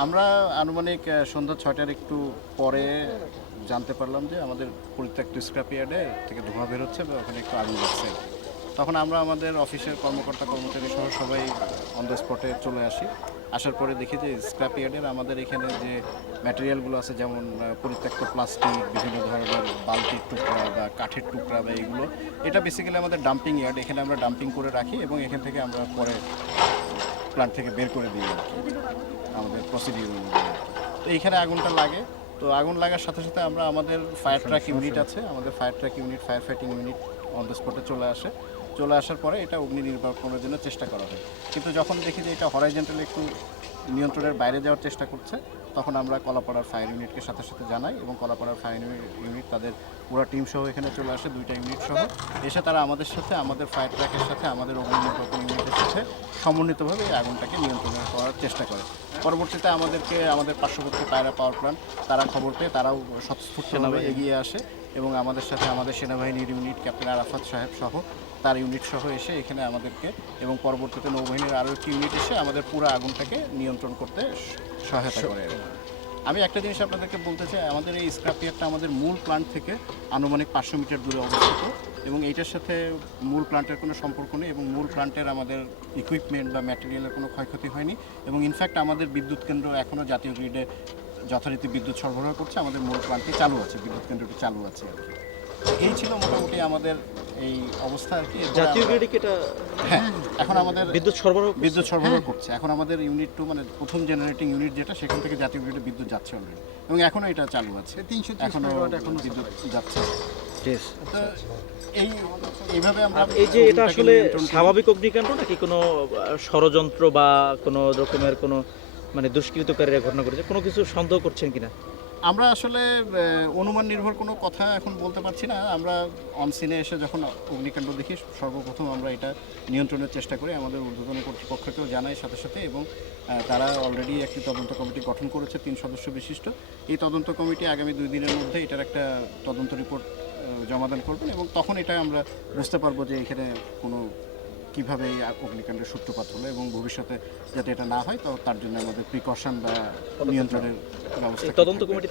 আমরা আনুমানিক সন্ধ্যা ছয়টার একটু পরে জানতে পারলাম যে আমাদের পরিত্যক্ত স্ক্র্যাপ ইয়ার্ডে থেকে ধোঁয়া বের হচ্ছে বা ওখানে একটু আগুন লাগছে। তখন আমরা আমাদের অফিসের কর্মকর্তা, কর্মচারী সহ সবাই অন দ্য স্পটে চলে আসি। আসার পরে দেখি যে স্ক্র্যাপ ইয়ার্ডের আমাদের এখানে যে ম্যাটেরিয়ালগুলো আছে, যেমন পরিত্যক্ত প্লাস্টিক বিভিন্ন ধরনের বালতির টুকরা বা কাঠের টুকরা বা এইগুলো এটা বেসিক্যালি আমাদের ডাম্পিং ইয়ার্ড এখানে আমরা ডাম্পিং করে রাখি এবং এখান থেকে আমরা পরে প্ল্যান্ট থেকে বের করে দিই। আমাদের প্রসিডিউর তো এইখানে আগুনটা লাগে। তো আগুন লাগার সাথে সাথে আমরা আমাদের ফায়ার ট্রাক ইউনিট আছে। আমাদের fire truck unit fire fighting unit on the স্পটে চলে আসে। চলে আসার পরে এটা অগ্নি নির্বাপনের জন্য চেষ্টা করা হয়। কিন্তু যখন দেখি যে এটা হরাইজেন্টাল একটু নিয়ন্ত্রণের বাইরে যাওয়ার চেষ্টা করছে তখন আমরা কলাপাড়ার ফায়ার ইউনিটকে সাথে সাথে জানাই এবং কলাপাড়ার ফায়ার ইউনিট তাদের পুরো টিম সহ এখানে চলে আসে দুইটা ইউনিট সহ। এসে তারা আমাদের সাথে আমাদের ফায়ার ট্রাকের সাথে আমাদের অগ্নি নির্বাপন ইউনিটের সাথে সমন্বিতভাবে এই আগুনটাকে নিয়ন্ত্রণ করার চেষ্টা করে। পরবর্তীতে আমাদেরকে আমাদের পার্শ্ববর্তী পায়রা পাওয়ার প্ল্যান তারা খবর পেয়ে তারাও স্বতঃস্ফূর্তভাবে এগিয়ে আসে এবং আমাদের সাথে আমাদের সেনাবাহিনীর ইউনিট ক্যাপ্টেন আরাফাত সাহেব সহ তার ইউনিট সহ এসে এখানে আমাদেরকে এবং পরবর্তীতে নৌবাহিনীর আরও একটি ইউনিট এসে আমাদের পুরো আগুনটাকে নিয়ন্ত্রণ করতে সহায়তা করে। আমি একটা জিনিস আপনাদেরকে বলতে চাই, আমাদের এই স্ক্র্যাপ ইয়ার্ডটা আমাদের মূল প্লান্ট থেকে আনুমানিক পাঁচশো মিটার দূরে অবস্থিত এবং এইটার সাথে মূল প্লান্টের কোনো সম্পর্ক নেই এবং মূল প্লান্টের আমাদের ইকুইপমেন্ট বা ম্যাটেরিয়ালের কোনো ক্ষয়ক্ষতি হয়নি এবং ইনফ্যাক্ট আমাদের বিদ্যুৎ কেন্দ্র এখনও জাতীয় গ্রিডে যথারীতি বিদ্যুৎ সরবরাহ করছে, আমাদের মূল প্লান্টটি চালু আছে, বিদ্যুৎ কেন্দ্রটি চালু আছে আর কি। এই ছিল মোটামুটি আমাদের এই অবস্থা আর কি। জাতীয় গ্রিডে কি এটা হ্যাঁ এখন আমাদের বিদ্যুৎ সরবরাহ বিদ্যুৎ সরবরাহ করছে। এখন আমাদের ইউনিট টু মানে প্রথম জেনারেটিং ইউনিট যেটা সেখান থেকে জাতীয় গ্রিডে বিদ্যুৎ যাচ্ছে অলরেডি এবং এখনও এটা চালু আছে। তিনশো এখনও এখনও বিদ্যুৎ যাচ্ছে। বেশ। এই এইভাবে আমরা এই যে এটা আসলে। স্বাভাবিক অগ্নিকাণ্ড নাকি কোনো ষড়যন্ত্র বা কোনো রকমের কোনো মানে দুষ্কৃতকারীরা ঘটনা করেছে কোনো কিছু সন্দেহ করছেন কিনা? আমরা আসলে অনুমান নির্ভর কোনো কথা এখন বলতে পারছি না। আমরা অন সিনে এসে যখন অগ্নিকাণ্ড দেখি সর্বপ্রথম আমরা এটা নিয়ন্ত্রণের চেষ্টা করি আমাদের ঊর্ধ্বতন কর্তৃপক্ষকেও জানাই সাথে সাথে এবং তারা অলরেডি একটি তদন্ত কমিটি গঠন করেছে তিন সদস্য বিশিষ্ট। এই তদন্ত কমিটি আগামী দুই দিনের মধ্যে এটার একটা তদন্ত রিপোর্ট জমাদান করবেন এবং তখন এটা আমরা বুঝতে পারব যে এখানে কোনো কীভাবে এই অগ্নিকাণ্ডের সূত্রপাত হলো এবং ভবিষ্যতে যাতে এটা না হয় তো তার জন্য আমাদের প্রিকশন বা নিয়ন্ত্রণের ব্যবস্থা তদন্ত কমিটি